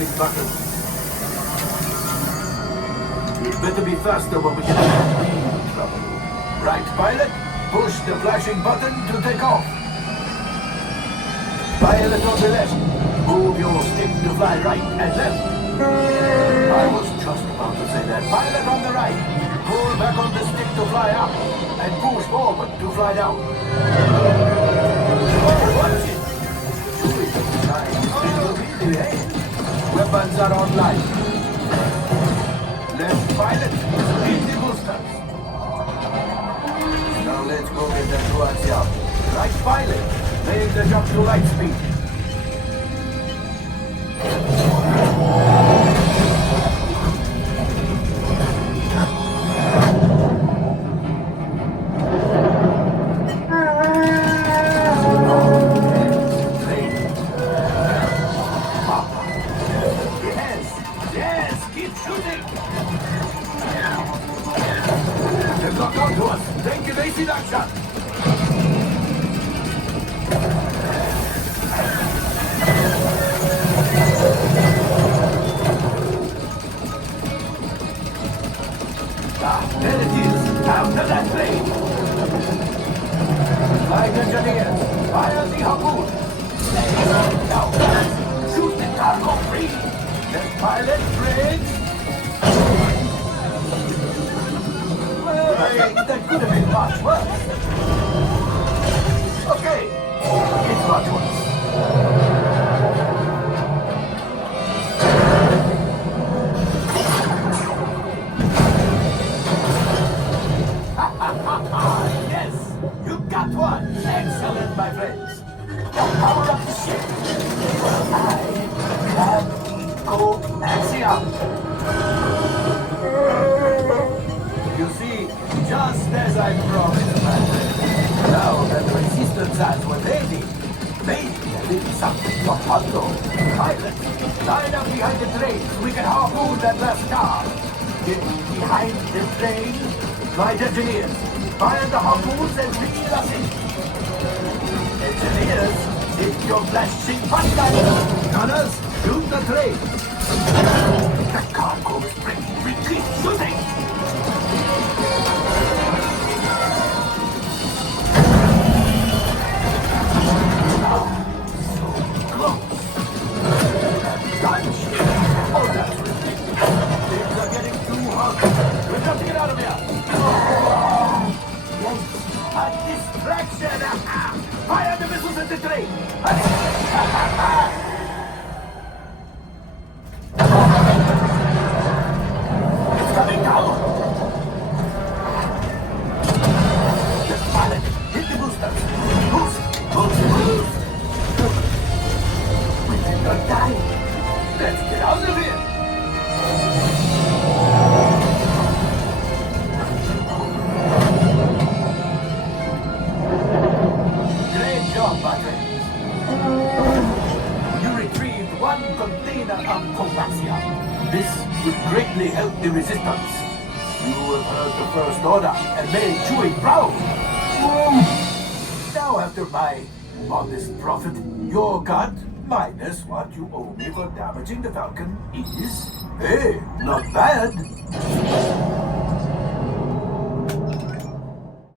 flashing button. We'd better be faster when we get into real trouble. Right, pilot? Push the flashing button to take off. Pilot on the left. Move your stick to fly right and left. I was just about to say that. Pilot on the right. Pull back on the stick to fly up. And push forward to fly down. Oh, watch it! Weapons are online. Left pilot, hit the boosters. Now let's go get that Coaxium. Right pilot, make the jump to light speed. There it is! After that plane! Flight engineers, fire the harpoon! Now, shoot the cargo free! The pilot brakes! Well, that could have been much worse. Okay, it's much worse. Yes, you got one. Excellent, my friends. Now power up the ship. I have Coaxium. You see, just as I promised, my friend. Now that the resistance has what they need, maybe a little something to handle. Pilot, line up behind the train so we can harpoon that last car. Get behind the train. Flight engineers, fire the harpoons and reel us in. Engineers, hit your flashing button. Gunners, shoot the train. The cargo is breaking. Retreat shooting. Now, so close. Gunship. Oh, that's ridiculous. Things are getting too hot. We've got to get out of here. Yes, a distraction! Fire the missiles at the train! It's coming down! The pilot, hit the boosters! Boost! Boost! Boost! We did not die! Let's get out of here! You retrieved one container of Coaxium. This will greatly help the resistance. You have heard the First Order and made Chewie proud. Now, after my modest profit, your cut, minus what you owe me for damaging the Falcon, is, hey, not bad.